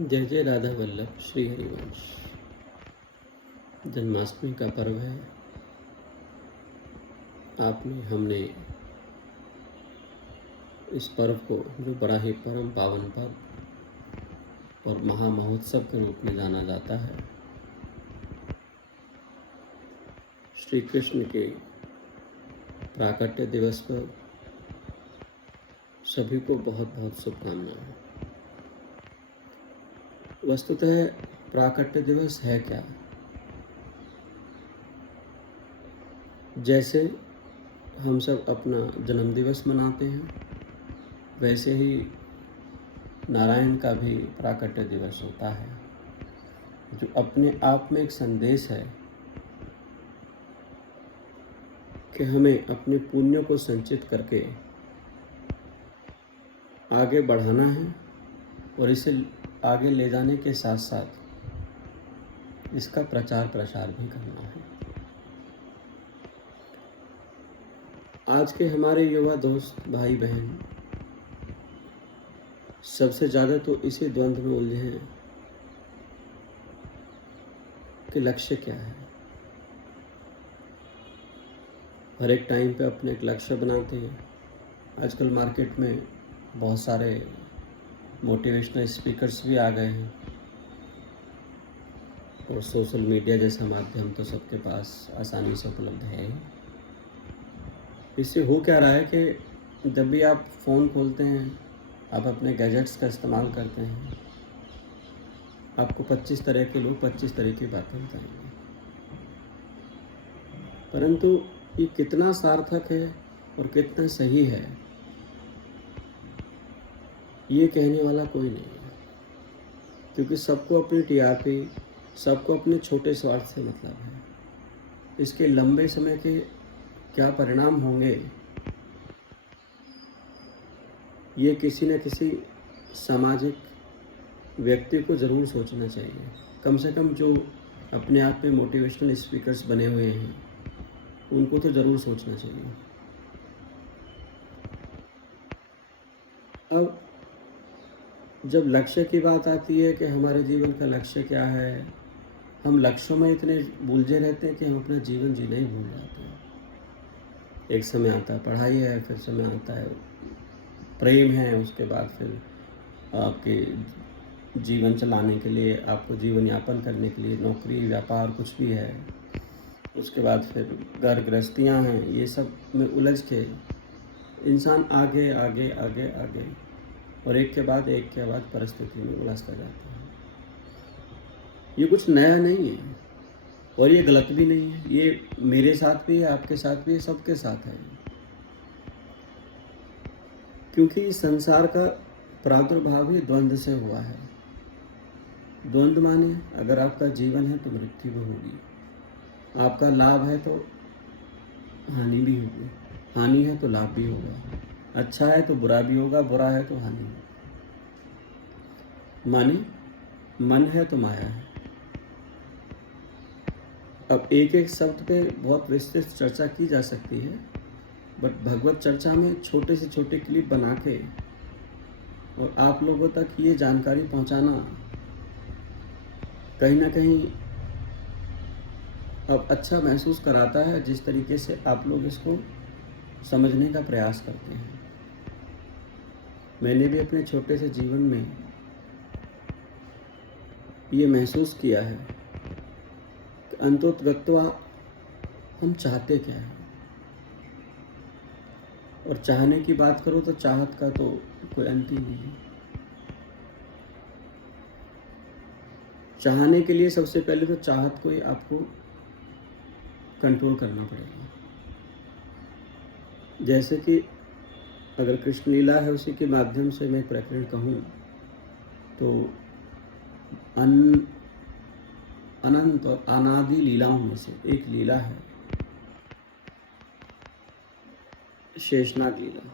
जय जय राधा वल्लभ श्री हरिवंश। जन्माष्टमी का पर्व है। हमने इस पर्व को, जो बड़ा ही परम पावन पर्व और महामहोत्सव के रूप में जाना जाता है, श्री कृष्ण के प्राकट्य दिवस पर सभी को बहुत बहुत शुभकामनाएं। वस्तुतः प्राकट्य दिवस है क्या? जैसे हम सब अपना जन्म दिवस मनाते हैं, वैसे ही नारायण का भी प्राकट्य दिवस होता है, जो अपने आप में एक संदेश है कि हमें अपने पुण्यों को संचित करके आगे बढ़ाना है और इसे आगे ले जाने के साथ साथ इसका प्रचार प्रसार भी करना है। आज के हमारे युवा दोस्त भाई बहन सबसे ज़्यादा तो इसी द्वंद्व में उलझे हैं कि लक्ष्य क्या है। हर एक टाइम पे अपने एक लक्ष्य बनाते हैं। आजकल मार्केट में बहुत सारे मोटिवेशनल स्पीकर्स भी आ गए हैं और सोशल मीडिया जैसा माध्यम तो सबके पास आसानी से उपलब्ध है ही। इससे हो क्या रहा है कि जब भी आप फ़ोन खोलते हैं, आप अपने गैजेट्स का इस्तेमाल करते हैं, आपको 25 तरह के लोग 25 तरह की बातें बताएंगे, परंतु ये कितना सार्थक है और कितना सही है, ये कहने वाला कोई नहीं है। क्योंकि सबको अपनी टीआरपी, सबको अपने छोटे स्वार्थ से मतलब है। इसके लंबे समय के क्या परिणाम होंगे, ये किसी न किसी सामाजिक व्यक्ति को ज़रूर सोचना चाहिए। कम से कम जो अपने आप में मोटिवेशनल स्पीकर्स बने हुए हैं, उनको तो ज़रूर सोचना चाहिए। अब जब लक्ष्य की बात आती है कि हमारे जीवन का लक्ष्य क्या है, हम लक्ष्यों में इतने उलझे रहते हैं कि हम अपना जीवन जीना ही भूल जाते हैं। एक समय आता है पढ़ाई है, फिर समय आता है प्रेम है, उसके बाद फिर आपके जीवन चलाने के लिए, आपको जीवन यापन करने के लिए नौकरी, व्यापार, कुछ भी है। उसके बाद फिर घर गृहस्थियाँ हैं। ये सब में उलझ के इंसान आगे आगे आगे आगे और एक के बाद परिस्थिति में उलझता जाता है। ये कुछ नया नहीं है और ये गलत भी नहीं है। ये मेरे साथ भी है, आपके साथ भी है, सबके साथ है। क्योंकि इस संसार का प्रादुर्भाव ही द्वंद्व से हुआ है। द्वंद्व माने अगर आपका जीवन है तो मृत्यु भी होगी, आपका लाभ है तो हानि भी होगी, हानि है तो लाभ भी होगा, अच्छा है तो बुरा भी होगा, बुरा है तो हानि होगी। माने मन है तो माया है। अब एक एक शब्द पे बहुत विस्तृत चर्चा की जा सकती है, बट भगवत चर्चा में छोटे से छोटे क्लिप बना के और आप लोगों तक ये जानकारी पहुंचाना कहीं ना कहीं अब अच्छा महसूस कराता है, जिस तरीके से आप लोग इसको समझने का प्रयास करते हैं। मैंने भी अपने छोटे से जीवन में ये महसूस किया है कि अंतोतगत्वा हम चाहते क्या है। और चाहने की बात करो तो चाहत का तो कोई अंत ही नहीं है। चाहने के लिए सबसे पहले तो चाहत को ही आपको कंट्रोल करना पड़ेगा। जैसे कि अगर कृष्ण लीला है, उसी के माध्यम से मैं प्रकरण कहूँ तो अनंत और अनादि लीलाओं में से एक लीला है शेषनाग लीला।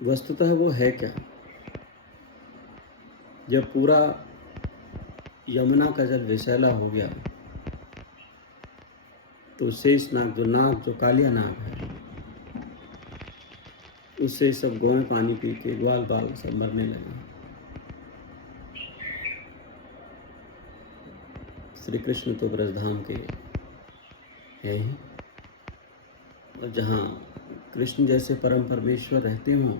वस्तुतः वो है क्या? जब पूरा यमुना का जल विषैला हो गया तो शेषनाग, जो कालिया नाग है, उससे सब गौएं पानी पी के ग्वाल बाल सब मरने लगे। श्री कृष्ण तो ब्रजधाम के है ही, और जहाँ कृष्ण जैसे परम परमेश्वर रहते हों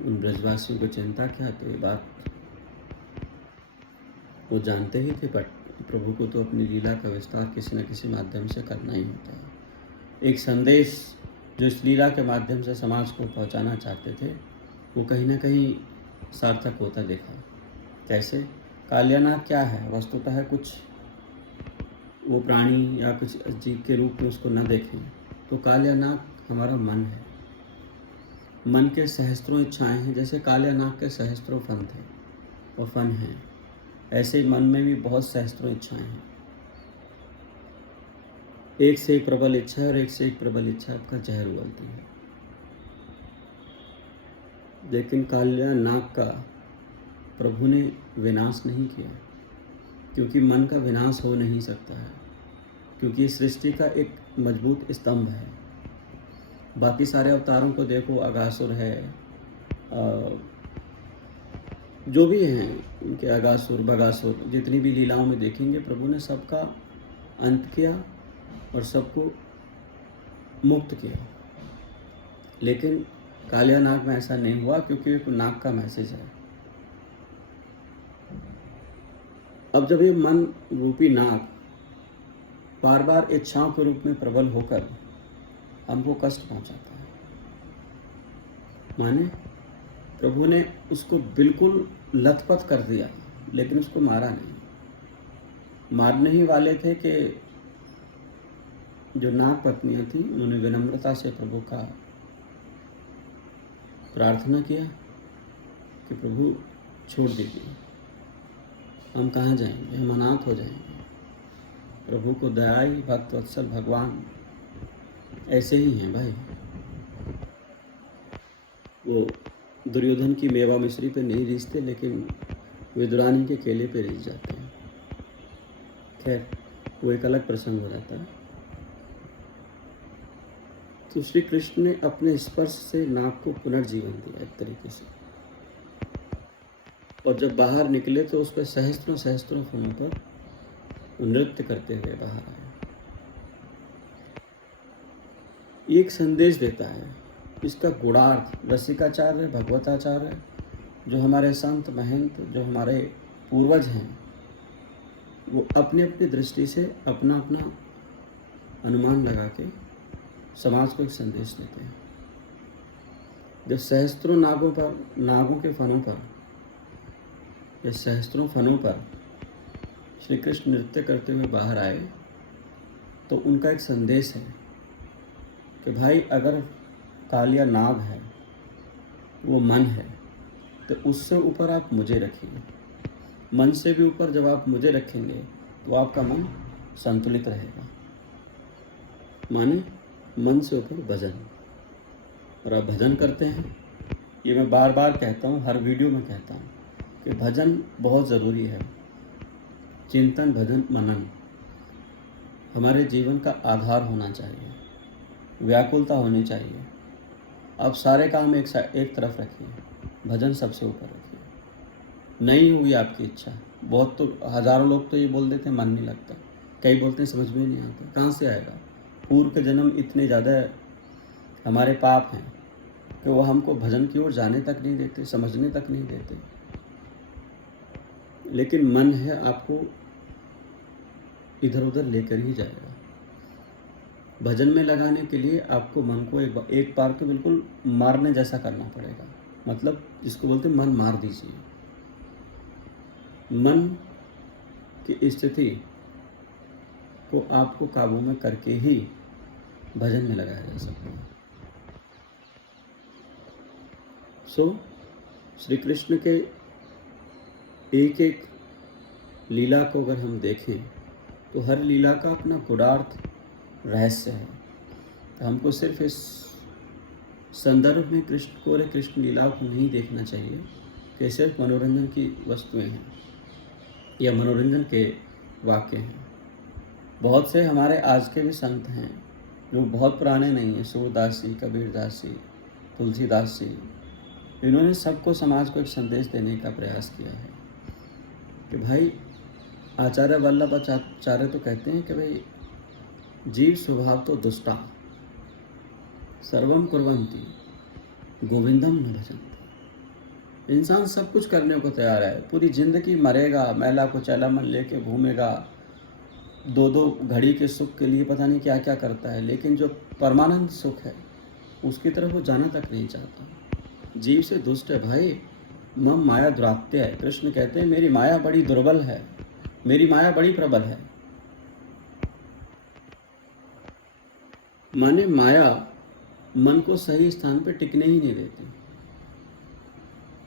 उन ब्रजवासियों को चिंता क्या। तो ये बात वो जानते ही थे, बट प्रभु को तो अपनी लीला का विस्तार किसी न किसी माध्यम से करना ही होता है। एक संदेश जो इस लीला के माध्यम से समाज को पहुंचाना चाहते थे वो कहीं ना कहीं सार्थक होता देखा। कैसे? कालियानाग क्या है? वस्तुतः है कुछ वो प्राणी या कुछ जीव के रूप में उसको न देखें तो कालियानाग हमारा मन है। मन के सहस्त्रों इच्छाएं हैं। जैसे कालियानाग के सहस्त्रों फन थे और फन हैं, ऐसे ही मन में भी बहुत सहस्त्रों इच्छाएं हैं। एक से एक प्रबल इच्छा है और एक से एक प्रबल इच्छा आपका जहर उगलती है। लेकिन कालियानाग का प्रभु ने विनाश नहीं किया, क्योंकि मन का विनाश हो नहीं सकता है, क्योंकि सृष्टि का एक मजबूत स्तंभ है। बाकी सारे अवतारों को देखो, अगासुर है, जो भी हैं उनके अगासुर बगासुर, जितनी भी लीलाओं में देखेंगे प्रभु ने सबका अंत किया और सबको मुक्त किया। लेकिन कालियानाग में ऐसा नहीं हुआ, क्योंकि एक नाग का मैसेज है। अब जब ये मन रूपी नाग बार बार इच्छाओं के रूप में प्रबल होकर हमको कष्ट पहुंचाता है, माने प्रभु ने उसको बिल्कुल लथपथ कर दिया, लेकिन उसको मारा नहीं। मारने ही वाले थे कि जो नाग पत्नियां थी उन्होंने विनम्रता से प्रभु का प्रार्थना किया कि प्रभु छोड़ दीजिए, हम कहाँ जाएंगे, हम अनाथ हो जाएंगे। प्रभु को दयाई भक्त वत्सल भगवान ऐसे ही हैं भाई। वो दुर्योधन की मेवा मिश्री पे नहीं रिझते, लेकिन विदुरानी के केले पे रिझ जाते हैं। खैर, वो एक अलग प्रसंग हो जाता है। तो श्री कृष्ण ने अपने स्पर्श से नाग को पुनर्जीवन दिया एक तरीके से, और जब बाहर निकले तो उस पर सहस्त्रों सहस्त्रों फूलों पर नृत्य करते हुए बाहर आए। एक संदेश देता है, इसका गुणार्थ रसिकाचार्य भगवताचार्य जो हमारे संत महंत जो हमारे पूर्वज हैं वो अपनी अपनी दृष्टि से अपना अपना अनुमान लगा के समाज को एक संदेश देते हैं। जब सहस्त्रों नागों के फनों पर या सहस्त्रों फनों पर श्री कृष्ण नृत्य करते हुए बाहर आए तो उनका एक संदेश है कि भाई अगर कालिया नाग है, वो मन है, तो उससे ऊपर आप मुझे रखिए। मन से भी ऊपर जब आप मुझे रखेंगे तो आपका मन संतुलित रहेगा। माने मन से ऊपर भजन, और आप भजन करते हैं। ये मैं बार बार कहता हूँ, हर वीडियो में कहता हूँ कि भजन बहुत ज़रूरी है। चिंतन भजन मनन हमारे जीवन का आधार होना चाहिए, व्याकुलता होनी चाहिए। अब सारे काम एक तरफ रखिए, भजन सबसे ऊपर रखिए। नहीं हुई आपकी इच्छा, बहुत तो हजारों लोग तो ये बोल देते हैं मन नहीं लगता, कई बोलते हैं समझ में नहीं आता। कहाँ से आएगा? पूर्व के जन्म इतने ज़्यादा हमारे पाप हैं कि वो हमको भजन की ओर जाने तक नहीं देते, समझने तक नहीं देते। लेकिन मन है आपको इधर उधर लेकर ही जाएगा। भजन में लगाने के लिए आपको मन को एक बार तो बिल्कुल मारने जैसा करना पड़ेगा। मतलब जिसको बोलते हैं मन मार दीजिए। मन की स्थिति को आपको काबू में करके ही भजन में लगाया जा सकता है। श्री कृष्ण के एक एक लीला को अगर हम देखें तो हर लीला का अपना गुणार्थ रहस्य है। तो हमको सिर्फ इस संदर्भ में कृष्ण लीला को नहीं देखना चाहिए कि सिर्फ मनोरंजन की वस्तुएं हैं या मनोरंजन के वाक्य हैं। बहुत से हमारे आज के भी संत हैं जो बहुत पुराने नहीं हैं, सूरदास जी, कबीरदास जी, तुलसीदास जी, इन्होंने सबको, समाज को एक संदेश देने का प्रयास किया है कि भाई, आचार्य वल्लभ आचार्य तो कहते हैं कि भाई जीव स्वभाव तो दुष्टा, सर्वम कुर्वन्ति गोविंदम न भजन्ति। इंसान सब कुछ करने को तैयार है, पूरी जिंदगी मरेगा, मैला कुचैला मन लेके घूमेगा, 2-2 घड़ी के सुख के लिए पता नहीं क्या क्या करता है, लेकिन जो परमानंद सुख है उसकी तरफ वो जाना तक नहीं चाहता। जीव से दुष्ट है भाई, मम माया दुरात्य है। कृष्ण कहते हैं मेरी माया बड़ी दुर्बल है, मेरी माया बड़ी प्रबल है। माने माया मन को सही स्थान पे टिकने ही नहीं देती,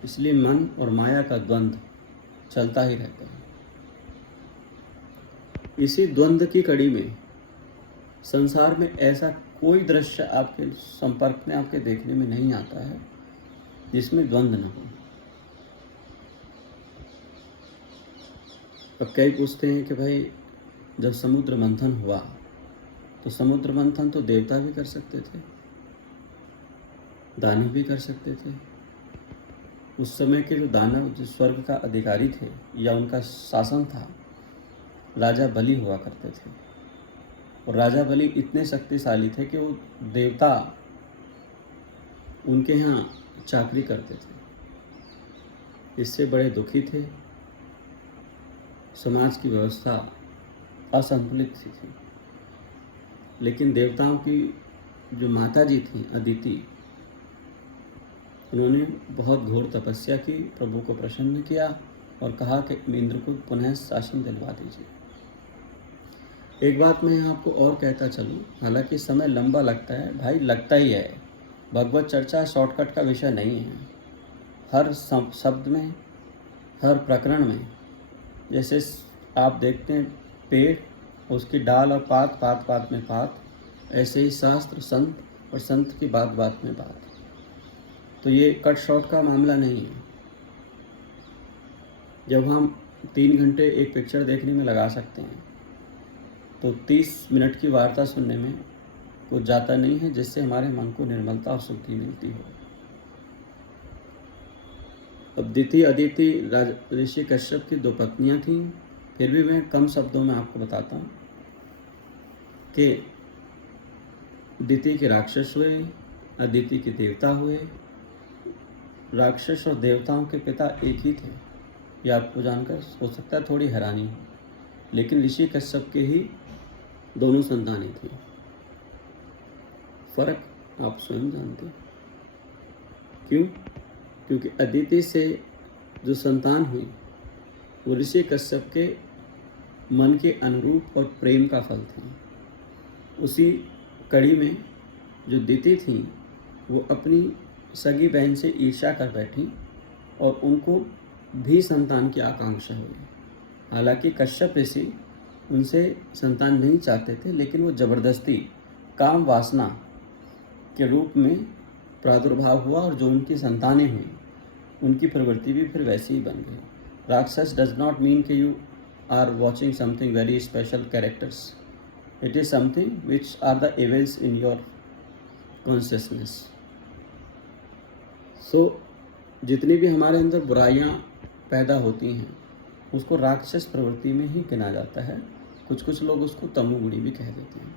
इसलिए मन और माया का द्वंद्व चलता ही रहता है। इसी द्वंद्व की कड़ी में संसार में ऐसा कोई दृश्य आपके संपर्क में, आपके देखने में नहीं आता है जिसमें द्वंद्व न हो। अब कई पूछते हैं कि भाई जब समुद्र मंथन हुआ तो समुद्र मंथन तो देवता भी कर सकते थे, दानव भी कर सकते थे। उस समय के जो दानव, जो स्वर्ग का अधिकारी थे या उनका शासन था, राजा बलि हुआ करते थे। और राजा बलि इतने शक्तिशाली थे कि वो देवता उनके यहाँ चाकरी करते थे। इससे बड़े दुखी थे। समाज की व्यवस्था असंतुलित सी थी। लेकिन देवताओं की जो माता जी थी अदिति, उन्होंने बहुत घोर तपस्या की, प्रभु को प्रसन्न किया और कहा कि इंद्र को पुनः शासन दिलवा दीजिए। एक बात मैं आपको और कहता चलूँ, हालांकि समय लंबा लगता है भाई, लगता ही है। भगवत चर्चा शॉर्टकट का विषय नहीं है। हर शब्द में, हर प्रकरण में, जैसे आप देखते हैं पेड़, उसकी डाल और पात, पात पात में पात, ऐसे ही शास्त्र, संत और संत की बात बात में बात। तो ये कट शॉर्ट का मामला नहीं है। जब हम 3 घंटे एक पिक्चर देखने में लगा सकते हैं तो 30 मिनट की वार्ता सुनने में कुछ जाता नहीं है जिससे हमारे मन को निर्मलता और शुद्धि मिलती हो। अब दिति अदिति ऋषि कश्यप की 2 पत्नियां थीं। फिर भी मैं कम शब्दों में आपको बताता हूँ कि दिति के राक्षस हुए, अदिति के देवता हुए। राक्षस और देवताओं के पिता एक ही थे, ये आपको जानकर हो सकता है थोड़ी हैरानी हो, लेकिन ऋषि कश्यप के ही दोनों संतानें थी। फर्क आप स्वयं जानते। क्यों? क्योंकि अदिति से जो संतान हुई वो ऋषि कश्यप के मन के अनुरूप और प्रेम का फल थी। उसी कड़ी में जो दिति थी वो अपनी सगी बहन से ईर्ष्या कर बैठी और उनको भी संतान की आकांक्षा हुई। हालांकि कश्यप ऋषि उनसे संतान नहीं चाहते थे, लेकिन वो जबरदस्ती काम वासना के रूप में प्रादुर्भाव हुआ और जो उनकी संतानें हुई उनकी प्रवृत्ति भी फिर वैसी ही बन गई। राक्षस डज नॉट मीन कि you are watching something very special characters. It is something which are the evils in your consciousness. So जितनी भी हमारे अंदर बुराइयां पैदा होती हैं उसको राक्षस प्रवृत्ति में ही गिना जाता है। कुछ लोग उसको तमोगुणी भी कह देते हैं।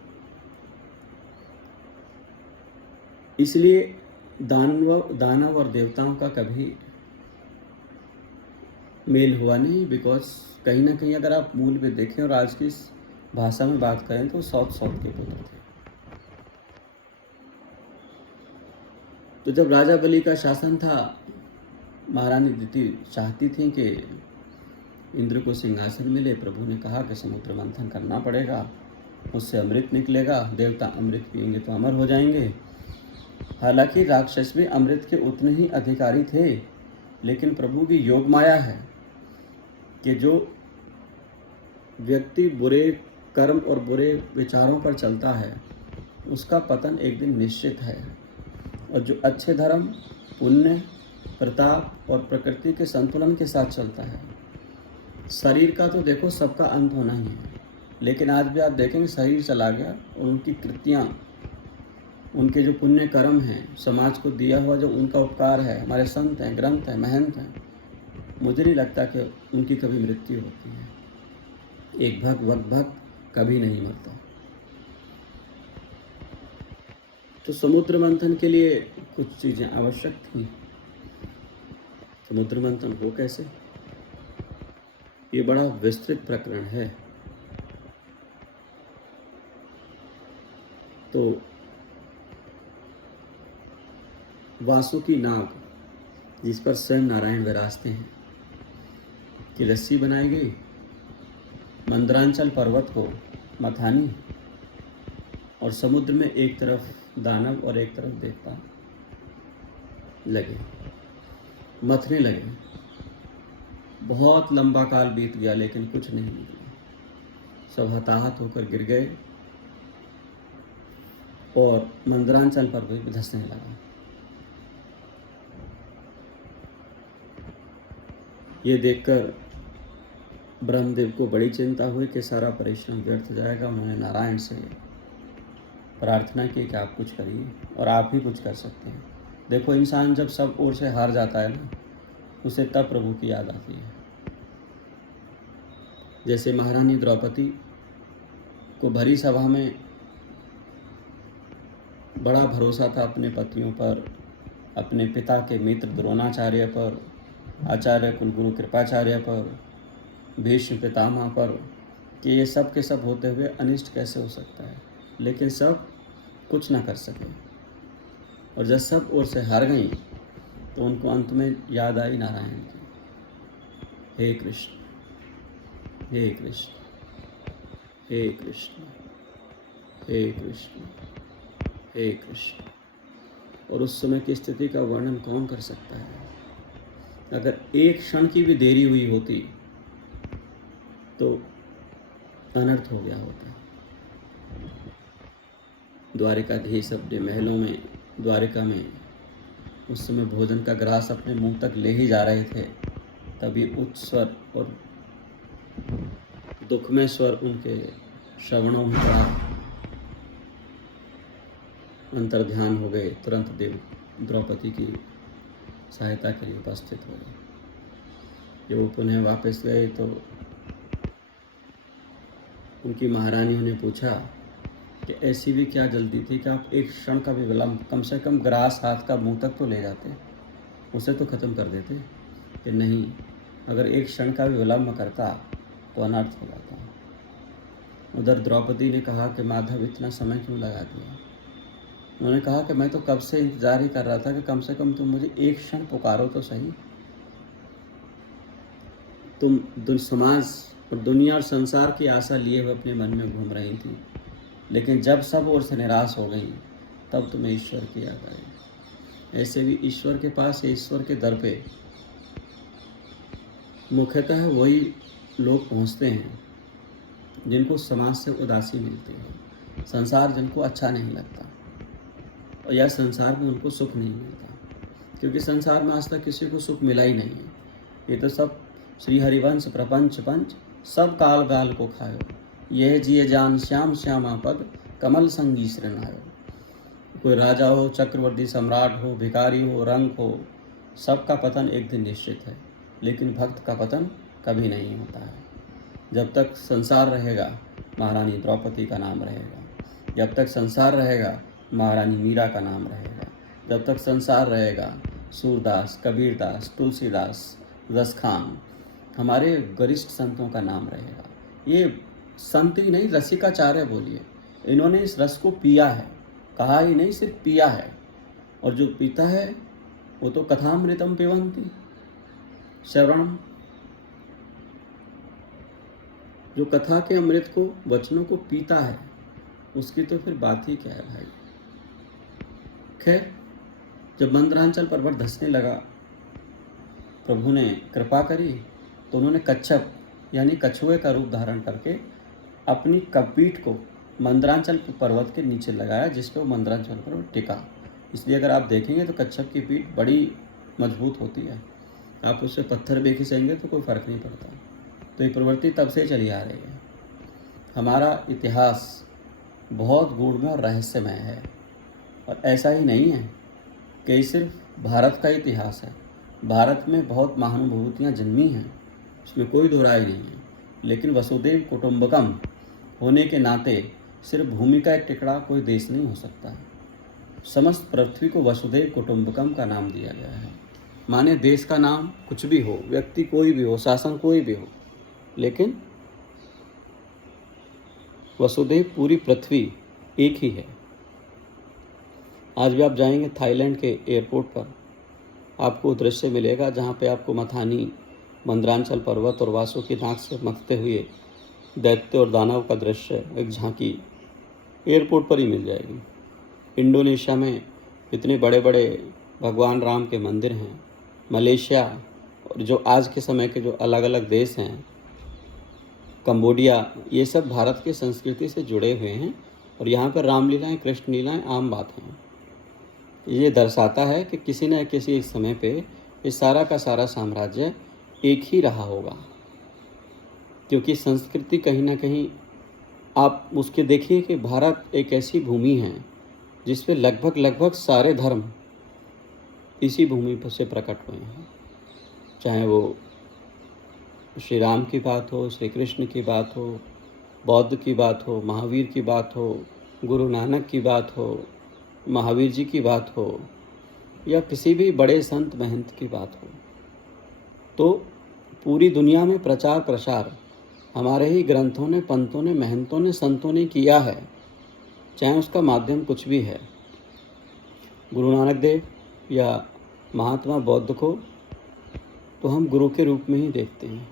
इसलिए दानव और देवताओं का कभी मेल हुआ नहीं, बिकॉज कहीं ना कहीं अगर आप मूल में देखें और आज की भाषा में बात करें तो साउथ के पुत्र थे। तो जब राजा बलि का शासन था, महारानी दिति चाहती थी कि इंद्र को सिंहासन मिले। प्रभु ने कहा कि समुद्र मंथन करना पड़ेगा, उससे अमृत निकलेगा, देवता अमृत पिएंगे तो अमर हो जाएंगे। हालांकि राक्षस भी अमृत के उतने ही अधिकारी थे, लेकिन प्रभु की योग माया है कि जो व्यक्ति बुरे कर्म और बुरे विचारों पर चलता है उसका पतन एक दिन निश्चित है, और जो अच्छे धर्म, पुण्य, प्रताप और प्रकृति के संतुलन के साथ चलता है, शरीर का तो देखो सबका अंत होना ही है, लेकिन आज भी आप देखेंगे शरीर चला गया और उनकी कृतियाँ उनके जो पुण्य कर्म हैं, समाज को दिया हुआ जो उनका उपकार है, हमारे संत हैं, ग्रंथ हैं, महंत हैं, मुझे नहीं लगता कि उनकी कभी मृत्यु होती है। एक भक्त कभी नहीं मरता। तो समुद्र मंथन के लिए कुछ चीज़ें आवश्यक थी। समुद्र मंथन हो कैसे? ये बड़ा विस्तृत प्रकरण है। तो वासुकी नाग, जिस पर स्वयं नारायण विराजते हैं, की रस्सी बनाई गई, मंदरांचल पर्वत को मथानी, और समुद्र में एक तरफ दानव और एक तरफ देवता लगे, मथने लगे। बहुत लंबा काल बीत गया लेकिन कुछ नहीं निकला। सब हताहत होकर गिर गए और मंदरांचल पर्वत भी धंसने लगा। ये देखकर ब्रह्मदेव को बड़ी चिंता हुई कि सारा परिश्रम व्यर्थ जाएगा। उन्होंने नारायण से प्रार्थना की कि आप कुछ करिए और आप ही कुछ कर सकते हैं। देखो, इंसान जब सब ओर से हार जाता है ना, उसे तब प्रभु की याद आती है। जैसे महारानी द्रौपदी को भरी सभा में बड़ा भरोसा था अपने पतियों पर, अपने पिता के मित्र द्रोणाचार्य पर, आचार्य कुलगुरु कृपाचार्य पर, भीष्म पितामह पर, कि ये सब के सब होते हुए अनिष्ट कैसे हो सकता है। लेकिन सब कुछ ना कर सके, और जब सब ओर से हार गई तो उनको अंत में याद आई नारायण की, हे कृष्ण, हे कृष्ण, हे कृष्ण, हे कृष्ण, हे कृष्ण। और उस समय की स्थिति का वर्णन कौन कर सकता है? अगर एक क्षण की भी देरी हुई होती तो अनर्थ हो गया होता। द्वारिकाधीश अपने महलों में, द्वारिका में उस समय भोजन का ग्रास अपने मुंह तक ले ही जा रहे थे, तभी उच्च स्वर और दुखमय स्वर उनके श्रवणों में पड़ा। अंतर ध्यान हो गए, तुरंत देव द्रौपदी की सहायता के लिए उपस्थित हो गए। जब वो पुनः वापस गए तो उनकी महारानियों ने पूछा कि ऐसी भी क्या जल्दी थी कि आप एक क्षण का भी विलंब, कम से कम ग्रास हाथ का मुंह तक तो ले जाते, उसे तो ख़त्म कर देते। कि नहीं, अगर एक क्षण का भी विलंब करता तो अनर्थ हो जाता। उधर द्रौपदी ने कहा कि माधव इतना समय क्यों लगा दिया? उन्होंने कहा कि मैं तो कब से इंतज़ार ही कर रहा था कि कम से कम तुम मुझे एक क्षण पुकारो तो सही। तुम समाज और दुनिया और संसार की आशा लिए हुए अपने मन में घूम रही थी, लेकिन जब सब ओर से निराश हो गई तब तुम्हें ईश्वर की याद आई। ऐसे भी ईश्वर के पास, ईश्वर के दर पे मुख्यतः वही लोग पहुंचते हैं जिनको समाज से उदासी मिलती है, संसार जिनको अच्छा नहीं लगता, और या संसार में उनको सुख नहीं मिलता, क्योंकि संसार में आज तक किसी को सुख मिला ही नहीं है। ये तो सब श्री हरिवंश प्रपंच पंच सब काल गाल को खायो, यह जिये जान श्याम श्यामा पद कमल संगी शरणायो। कोई राजा हो, चक्रवर्ती सम्राट हो, भिखारी हो, रंग हो, सबका पतन एक दिन निश्चित है, लेकिन भक्त का पतन कभी नहीं होता है। जब तक संसार रहेगा महारानी द्रौपदी का नाम रहेगा, जब तक संसार रहेगा महारानी मीरा का नाम रहेगा, जब तक संसार रहेगा सूरदास, कबीरदास, तुलसीदास, रसखान, हमारे गरिष्ठ संतों का नाम रहेगा। ये संत ही नहीं, रसिकाचार्य बोलिए, इन्होंने इस रस को पिया है, कहा ही नहीं, सिर्फ पिया है। और जो पीता है वो तो कथामृतम पिबन्ति श्रवणम, जो कथा के अमृत को, वचनों को पीता है, उसकी तो फिर बात ही क्या है भाई। खैर, जब मंदरांचल पर्वत धंसने लगा, प्रभु ने कृपा करी तो उन्होंने कच्छप यानी कछुए का रूप धारण करके अपनी कपीठ को मंदरांचल पर्वत के नीचे लगाया, जिस पर वो मंदरांचल पर्वत टिका। इसलिए अगर आप देखेंगे तो कच्छप की पीठ बड़ी मजबूत होती है, आप उससे पत्थर भी खींचेंगे तो कोई फ़र्क नहीं पड़ता। तो ये प्रवृत्ति तब से चली आ रही है। हमारा इतिहास बहुत गूढ़ में और रहस्यमय है। और ऐसा ही नहीं है कि सिर्फ भारत का इतिहास है। भारत में बहुत महानुभूतियाँ जन्मी हैं, इसमें कोई दो राय नहीं है। लेकिन वसुधैव कुटुंबकम होने के नाते सिर्फ भूमि का एक टुकड़ा कोई देश नहीं हो सकता है। समस्त पृथ्वी को वसुधैव कुटुंबकम का नाम दिया गया है। माने देश का नाम कुछ भी हो, व्यक्ति कोई भी हो, शासन कोई भी हो, लेकिन वसुधैव पूरी पृथ्वी एक ही है। आज भी आप जाएंगे थाईलैंड के एयरपोर्ट पर, आपको दृश्य मिलेगा जहाँ पे आपको मथानी, मंदरांचल पर्वत और वासुकी नाग से मथते हुए दैत्य और दानव का दृश्य, एक झांकी एयरपोर्ट पर ही मिल जाएगी। इंडोनेशिया में इतने बड़े बड़े भगवान राम के मंदिर हैं। मलेशिया और जो आज के समय के जो अलग अलग देश हैं, कंबोडिया, ये सब भारत की संस्कृति से जुड़े हुए हैं और यहाँ पर रामलीलाएँ, कृष्ण लीलाएँ आम बात हैं। ये दर्शाता है कि किसी न किसी एक समय पे ये सारा का सारा साम्राज्य एक ही रहा होगा, क्योंकि संस्कृति कहीं ना कहीं आप उसके देखिए कि भारत एक ऐसी भूमि है जिस पे लगभग सारे धर्म इसी भूमि पर से प्रकट हुए हैं। चाहे वो श्री राम की बात हो, श्री कृष्ण की बात हो, बौद्ध की बात हो, महावीर की बात हो, गुरु नानक की बात हो, महावीर जी की बात हो, या किसी भी बड़े संत महंत की बात हो, तो पूरी दुनिया में प्रचार प्रसार हमारे ही ग्रंथों ने, पंतों ने, महंतों ने, संतों ने किया है, चाहे उसका माध्यम कुछ भी है। गुरु नानक देव या महात्मा बौद्ध को तो हम गुरु के रूप में ही देखते हैं,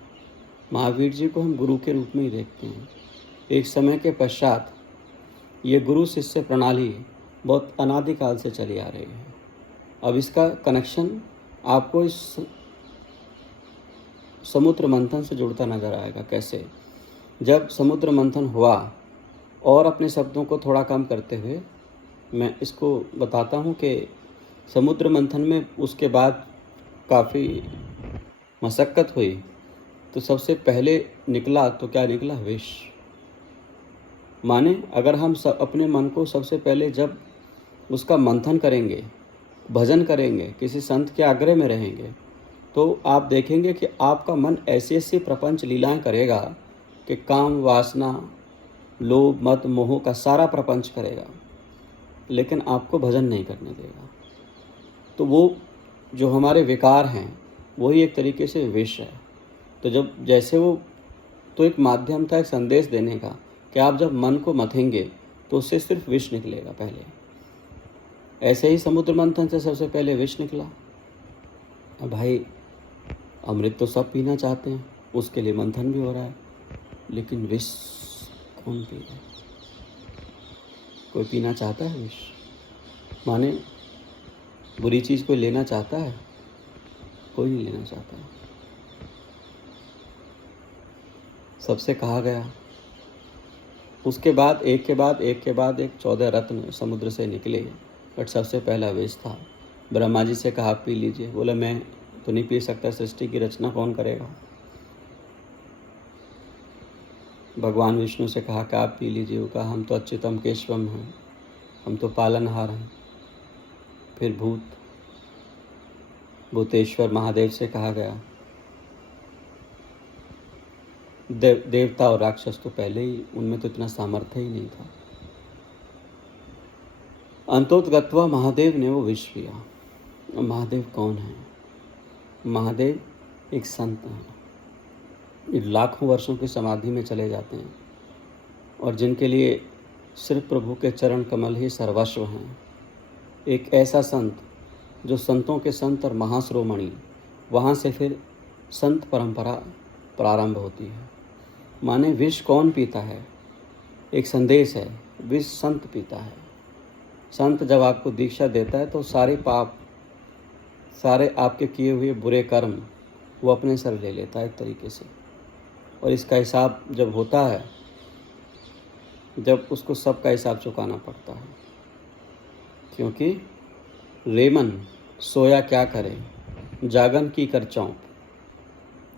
महावीर जी को हम गुरु के रूप में ही देखते हैं। एक समय के पश्चात ये गुरु शिष्य प्रणाली बहुत अनादिकाल से चली आ रही है। अब इसका कनेक्शन आपको इस समुद्र मंथन से जुड़ता नजर आएगा। कैसे? जब समुद्र मंथन हुआ, और अपने शब्दों को थोड़ा कम करते हुए मैं इसको बताता हूँ कि समुद्र मंथन में उसके बाद काफ़ी मशक्क़त हुई, तो सबसे पहले निकला तो क्या निकला? विष। माने अगर हम अपने मन को सबसे पहले जब उसका मंथन करेंगे, भजन करेंगे, किसी संत के आग्रह में रहेंगे, तो आप देखेंगे कि आपका मन ऐसी ऐसी प्रपंच लीलाएं करेगा कि काम, वासना, लोभ, मद, मोह का सारा प्रपंच करेगा, लेकिन आपको भजन नहीं करने देगा। तो वो जो हमारे विकार हैं वही एक तरीके से विष है। तो जब जैसे वो तो एक माध्यम था, एक संदेश देने का कि आप जब मन को मथेंगे तो उससे सिर्फ विष निकलेगा पहले। ऐसे ही समुद्र मंथन से सबसे पहले विष निकला। अब भाई अमृत तो सब पीना चाहते हैं, उसके लिए मंथन भी हो रहा है, लेकिन विष कौन पी रहा है? कोई पीना चाहता है विष? माने बुरी चीज़ कोई लेना चाहता है? कोई नहीं लेना चाहता है। सबसे कहा गया। उसके बाद एक के बाद एक 14 रत्न समुद्र से निकले, बट सबसे पहला विष था। ब्रह्मा जी से कहा पी लीजिए, बोले मैं तो नहीं पी सकता, सृष्टि की रचना कौन करेगा? भगवान विष्णु से कहा कि आप पी लीजिए, वो कहा हम तो अच्युतम केशवम हैं, हम तो पालनहार हैं। फिर भूतेश्वर महादेव से कहा गया। देवता और राक्षस तो पहले ही, उनमें तो इतना सामर्थ्य ही नहीं था। अंतोतगत्वा महादेव ने वो विष पिया। महादेव कौन है? महादेव एक संत हैं, लाखों वर्षों की समाधि में चले जाते हैं और जिनके लिए सिर्फ प्रभु के चरण कमल ही सर्वस्व हैं। एक ऐसा संत जो संतों के संत और महाशिरोमणि, वहाँ से फिर संत परंपरा प्रारंभ होती है। माने विष कौन पीता है? एक संदेश है, विष संत पीता है। संत जब आपको दीक्षा देता है तो सारे पाप, सारे आपके किए हुए बुरे कर्म वो अपने सर ले लेता है एक तरीके से, और इसका हिसाब जब होता है, जब उसको सबका हिसाब चुकाना पड़ता है। क्योंकि रेमन सोया क्या करे, जागन की कर चौंप।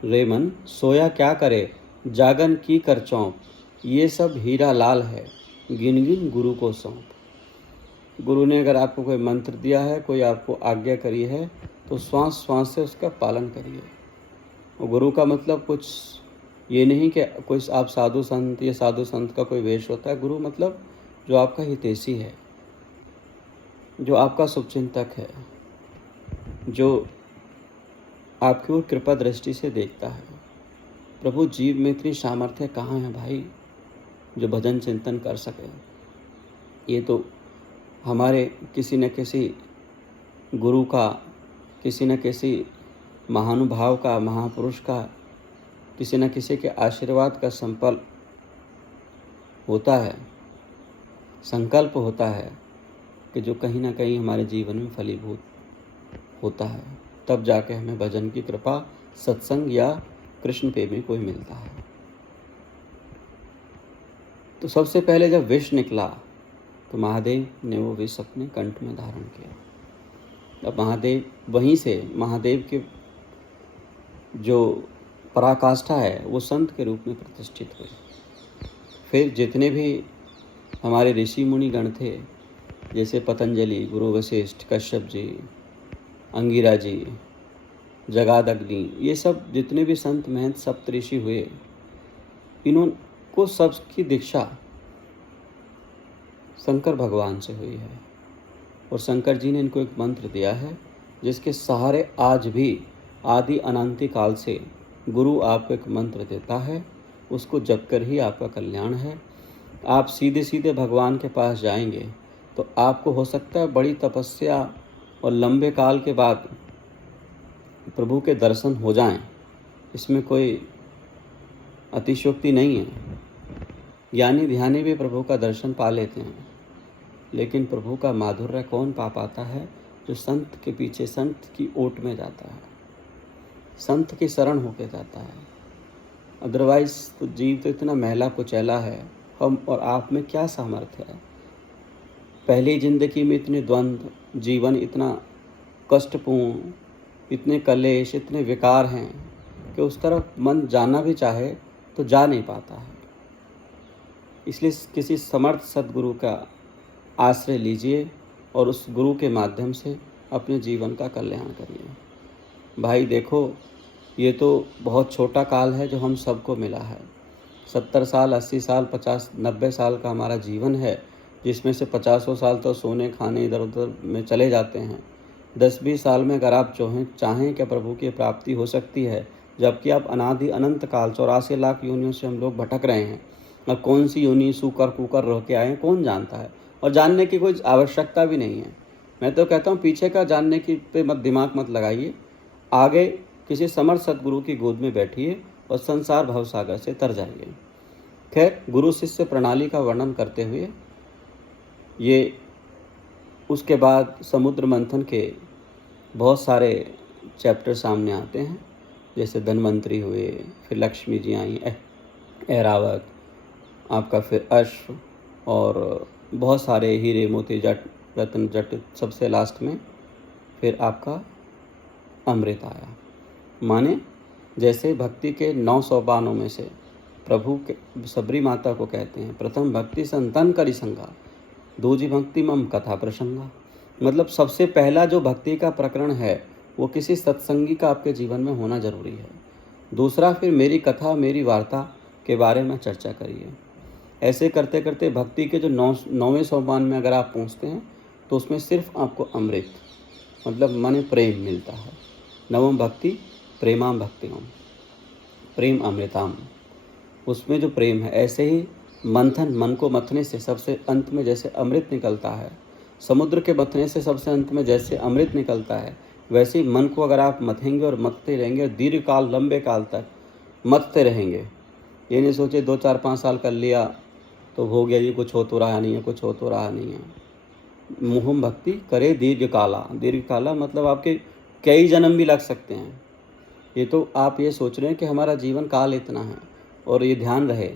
रेमन सोया क्या करे, जागन की कर चौंप। ये सब हीरा लाल है, गिन गिन गुरु को सौंप। गुरु ने अगर आपको कोई मंत्र दिया है, कोई आपको आज्ञा करी है, तो श्वास श्वास से उसका पालन करिए। और गुरु का मतलब कुछ ये नहीं कि कोई आप साधु संत या साधु संत का कोई वेश होता है। गुरु मतलब जो आपका हितैषी है, जो आपका शुभचिंतक है, जो आपकी ओर कृपा दृष्टि से देखता है। प्रभु जीव में इतनी सामर्थ्य कहाँ है भाई, जो भजन चिंतन कर सके। ये तो हमारे किसी न किसी गुरु का, किसी न किसी महानुभाव का, महापुरुष का, किसी न किसी के आशीर्वाद का संकल्प होता है, संकल्प होता है कि जो कहीं ना कहीं हमारे जीवन में फलीभूत होता है, तब जाके हमें भजन की कृपा, सत्संग या कृष्ण प्रेमी कोई मिलता है। तो सबसे पहले जब विष निकला तो महादेव ने वो विष अपने कंठ में धारण किया। अब महादेव वहीं से, महादेव के जो पराकाष्ठा है वो संत के रूप में प्रतिष्ठित हुए। फिर जितने भी हमारे ऋषि मुनि गण थे, जैसे पतंजलि, गुरु वशिष्ठ, कश्यप जी, अंगिरा जी, जगादग्नि, ये सब जितने भी संत महंत सप्तऋषि हुए, इनको सबकी दीक्षा शंकर भगवान से हुई है। और शंकर जी ने इनको एक मंत्र दिया है जिसके सहारे आज भी आदि अनंति काल से गुरु आपको एक मंत्र देता है, उसको जप कर ही आपका कल्याण है। आप सीधे सीधे भगवान के पास जाएंगे तो आपको हो सकता है बड़ी तपस्या और लंबे काल के बाद प्रभु के दर्शन हो जाएं। इसमें कोई अतिशयोक्ति नहीं है। ज्ञानी ध्यानी भी प्रभु का दर्शन पा लेते हैं, लेकिन प्रभु का माधुर्य कौन पा पाता है? जो संत के पीछे, संत की ओट में जाता है, संत की शरण होके जाता है। अदरवाइज तो जीव तो इतना मैला कुचैला है, हम और आप में क्या सामर्थ्य है? पहली जिंदगी में इतने द्वंद्व, जीवन इतना कष्टपूर्ण, इतने कलेश, इतने विकार हैं कि उस तरफ मन जाना भी चाहे तो जा नहीं पाता है। इसलिए किसी समर्थ सद्गुरु का आश्रय लीजिए और उस गुरु के माध्यम से अपने जीवन का कल्याण करिए। भाई देखो, ये तो बहुत छोटा काल है जो हम सबको मिला है। 70 साल, 80 साल, 50, 90 साल का हमारा जीवन है, जिसमें से 50 साल तो सोने खाने इधर उधर में चले जाते हैं। 10-20 साल में अगर आप चाहें कि प्रभु की प्राप्ति हो सकती है, जबकि आप अनादि अनंत काल 84 लाख योनियों से हम लोग भटक रहे हैं। और कौन सी योनि सूकर कुकर रह के आए हैं कौन जानता है, और जानने की कोई आवश्यकता भी नहीं है। मैं तो कहता हूँ पीछे का जानने की पे दिमाग मत लगाइए, आगे किसी समर्थ सद्गुरु की गोद में बैठिए और संसार भवसागर से तर जाइए। खैर, गुरु शिष्य प्रणाली का वर्णन करते हुए ये उसके बाद समुद्र मंथन के बहुत सारे चैप्टर सामने आते हैं, जैसे धन्वंतरी हुए, फिर लक्ष्मी जी आई, ऐरावत, आपका फिर अश्व, और बहुत सारे हीरे मोती जट रत्न जट, सबसे लास्ट में फिर आपका अमृत आया। माने जैसे भक्ति के 9 सोपानों में से प्रभु के सबरी माता को कहते हैं, प्रथम भक्ति संतन करी संगा, दूजी भक्ति मम कथा प्रसंगा। मतलब सबसे पहला जो भक्ति का प्रकरण है वो किसी सत्संगी का आपके जीवन में होना जरूरी है। दूसरा फिर मेरी कथा, मेरी वार्ता के बारे में चर्चा करिए। ऐसे करते करते भक्ति के जो 9वें सोपान में अगर आप पहुँचते हैं तो उसमें सिर्फ आपको अमृत, मतलब माने प्रेम मिलता है। नवम भक्ति प्रेमाम भक्तिम, प्रेम अमृताम, उसमें जो प्रेम है। ऐसे ही मंथन, मन को मथने से सबसे अंत में जैसे अमृत निकलता है, समुद्र के मथने से सबसे अंत में जैसे अमृत निकलता है, वैसे ही मन को अगर आप मथेंगे और मथते रहेंगे, दीर्घ काल, लंबे काल तक मथते रहेंगे। ये नहीं सोचे 2, 4, 5 साल कर लिया तो हो गया, ये कुछ हो तो रहा नहीं है, कुछ हो तो रहा नहीं है। मुहम भक्ति करे दीर्घ काला, दीर्घ काला मतलब आपके कई जन्म भी लग सकते हैं। ये तो आप ये सोच रहे हैं कि हमारा जीवन काल इतना है, और ये ध्यान रहे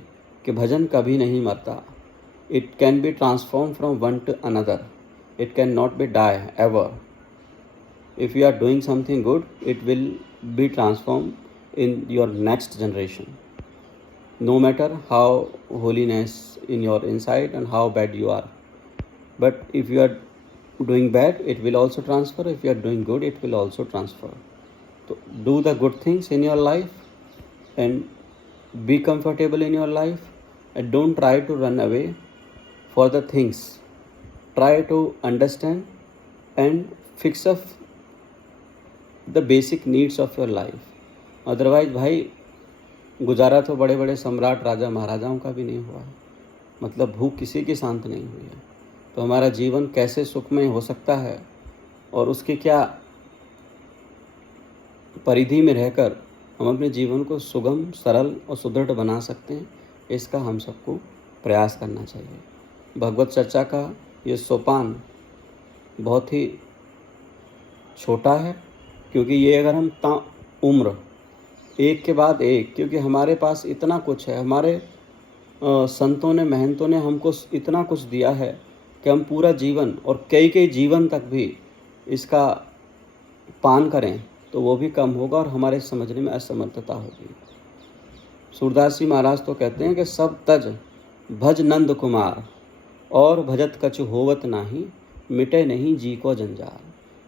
कि भजन कभी नहीं मरता। It can be transform from one to another, it can not be die ever. If you are doing something good, it will be transform in your next generation, no matter how holiness in your inside and how bad you are. But if you are doing bad, it will also transfer. If you are doing good, it will also transfer. So do the good things in your life and be comfortable in your life, and don't try to run away for the things. Try to understand and fix up the basic needs of your life. Otherwise भाई गुजारा तो बड़े बड़े सम्राट राजा महाराजाओं का भी नहीं हुआ है, मतलब भूख किसी की शांत नहीं हुई है। तो हमारा जीवन कैसे सुखमय हो सकता है और उसकी क्या परिधि में रहकर हम अपने जीवन को सुगम, सरल और सुदृढ़ बना सकते हैं, इसका हम सबको प्रयास करना चाहिए। भगवत चर्चा का ये सोपान बहुत ही छोटा है, क्योंकि ये अगर हम उम्र एक के बाद एक, क्योंकि हमारे पास इतना कुछ है, हमारे संतों ने, महंतों ने हमको इतना कुछ दिया है कि हम पूरा जीवन और कई जीवन तक भी इसका पान करें तो वो भी कम होगा और हमारे समझने में असमर्थता होगी। सूरदास जी महाराज तो कहते हैं कि सब तज भज नंद कुमार और भजत कछु होवत नाही, मिटे नहीं जी को जंजाल।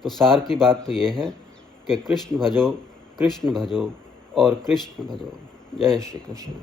तो सार की बात तो ये है कि कृष्ण भजो और कृष्ण भजो। जय श्री कृष्ण।